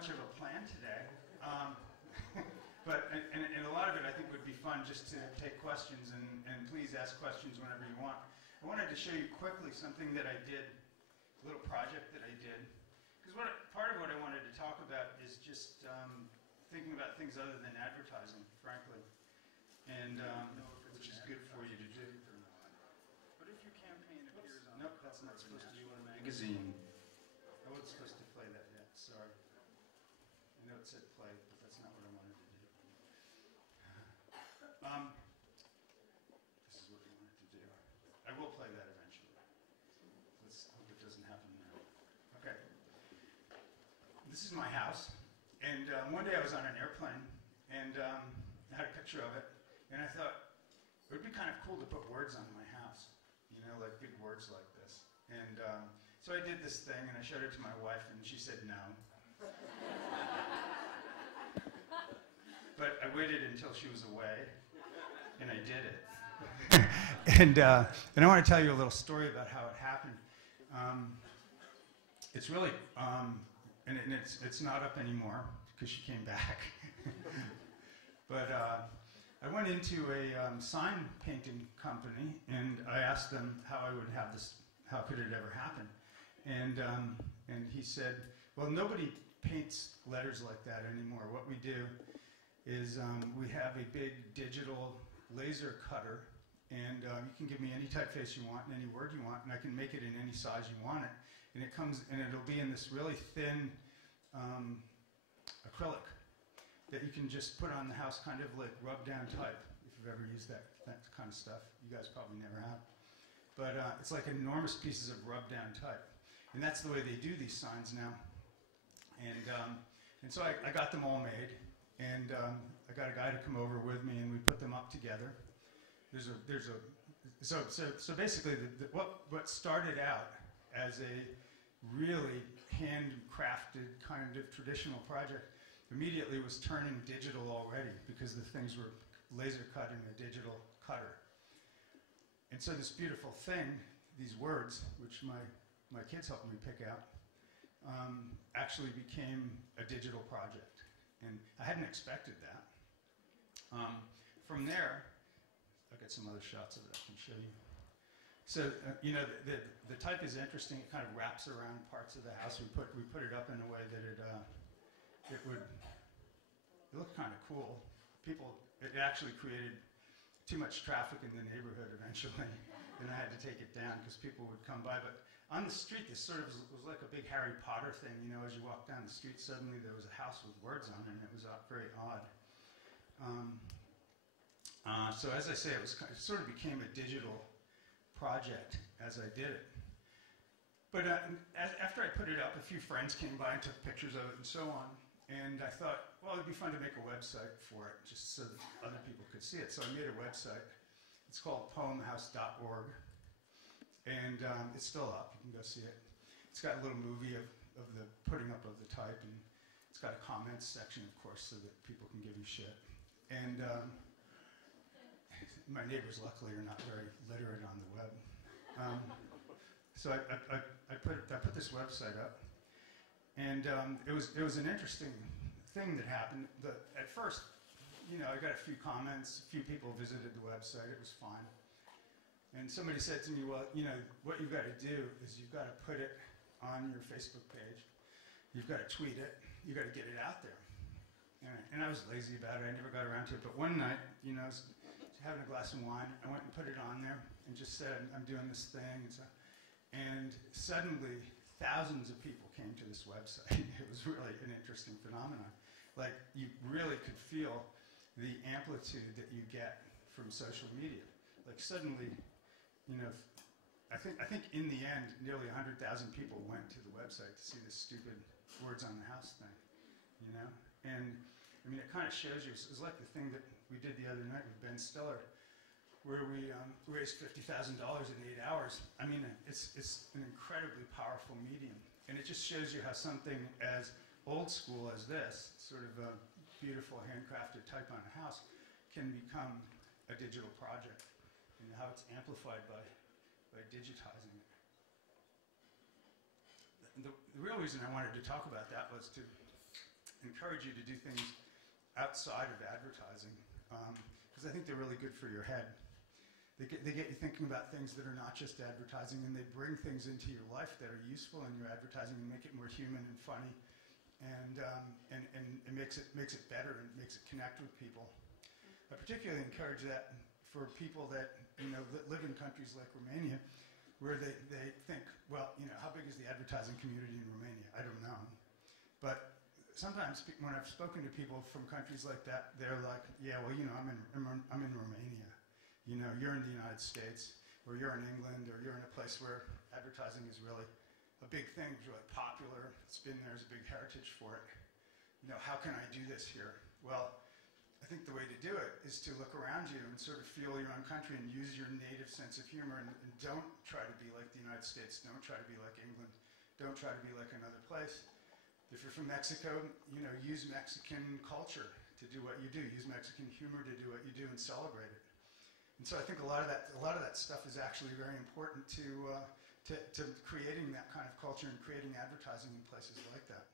much of a plan today, but and a lot of it I think would be fun just to take questions, and please ask questions whenever you want. I wanted to show you quickly something that I did, a little project that I did, because part of what I wanted to talk about is just thinking about things other than advertising, frankly, and which is good for you to do. But if your campaign appears on, nope, that's not supposed to be one magazine. I wasn't supposed to play that yet, sorry. I know it said play, but that's not what I wanted to do. This is what I wanted to do. I will play that eventually. Let's hope it doesn't happen now. Okay. This is my house, and one day I was on an airplane, and I had a picture of it, and I thought it would be kind of cool to put words on my house, you know, like big words like this. And so I did this thing, and I showed it to my wife, and she said no. But I waited until she was away, and I did it. And I want to tell you a little story about how it happened. It's really, and it's not up anymore because she came back. But I went into a sign painting company, and I asked them how I would have this. How could it ever happen? And he said, well, nobody paints letters like that anymore. What we do is we have a big digital laser cutter, and you can give me any typeface you want and any word you want, and I can make it in any size you want it. And it comes, and it'll be in this really thin acrylic that you can just put on the house, kind of like rub down type, if you've ever used that kind of stuff. You guys probably never have. But it's like enormous pieces of rub-down type. And that's the way they do these signs now. And so I got them all made, and I got a guy to come over with me, and we put them up together. So basically, what started out as a really handcrafted kind of traditional project immediately was turning digital already, because the things were laser cut in a digital cutter. And so this beautiful thing, these words, which my kids helped me pick out, actually became a digital project. And I hadn't expected that. From there, I'll get some other shots of it I can show you. So, you know, the type is interesting. It kind of wraps around parts of the house. We put it up in a way that it looked kind of cool. It actually created too much traffic in the neighborhood eventually, and I had to take it down because people would come by. But on the street, this sort of was like a big Harry Potter thing. You know, as you walk down the street, suddenly there was a house with words on it, and it was very odd. So as I say, it sort of became a digital project as I did it. But after I put it up, a few friends came by and took pictures of it and so on. And I thought, well, it'd be fun to make a website for it, just so that other people could see it. So I made a website. It's called poemhouse.org. And it's still up. You can go see it. It's got a little movie of the putting up of the type. And it's got a comments section, of course, so that people can give you shit. And my neighbors, luckily, are not very literate on the web. So I put this website up. And it was an interesting thing that happened. At first, you know, I got a few comments, a few people visited the website, it was fine. And somebody said to me, well, you know, what you've got to do is you've got to put it on your Facebook page, you've got to tweet it, you've got to get it out there. And I was lazy about it, I never got around to it. But one night, you know, I was having a glass of wine, I went and put it on there and just said, I'm doing this thing. And suddenly, thousands of people came to this website. It was really an interesting phenomenon. Like, you really could feel the amplitude that you get from social media. Like, suddenly, you know, I think in the end, nearly 100,000 people went to the website to see this stupid words on the house thing, you know? And, I mean, it kind of shows you, it was like the thing that we did the other night with Ben Stiller, where we raised $50,000 in 8 hours. I mean, it's an incredibly powerful medium. And it just shows you how something as old school as this, sort of a beautiful handcrafted type on a house, can become a digital project, and how it's amplified by digitizing it. The real reason I wanted to talk about that was to encourage you to do things outside of advertising, because I think they're really good for your head. They get you thinking about things that are not just advertising, and they bring things into your life that are useful in your advertising and make it more human and funny, and it makes it better and makes it connect with people. I particularly encourage that for people that live in countries like Romania, where they think, well, how big is the advertising community in Romania? I don't know, but sometimes when I've spoken to people from countries like that, they're like, yeah, well, I'm in Romania. You're in the United States, or you're in England, or you're in a place where advertising is really a big thing, it's really popular, it's been there, there's a big heritage for it. How can I do this here? Well, I think the way to do it is to look around you and sort of feel your own country and use your native sense of humor, and don't try to be like the United States, don't try to be like England, don't try to be like another place. If you're from Mexico, use Mexican culture to do what you do, use Mexican humor to do what you do, and celebrate it. And so I think a lot of that stuff is actually very important to creating that kind of culture and creating advertising in places like that.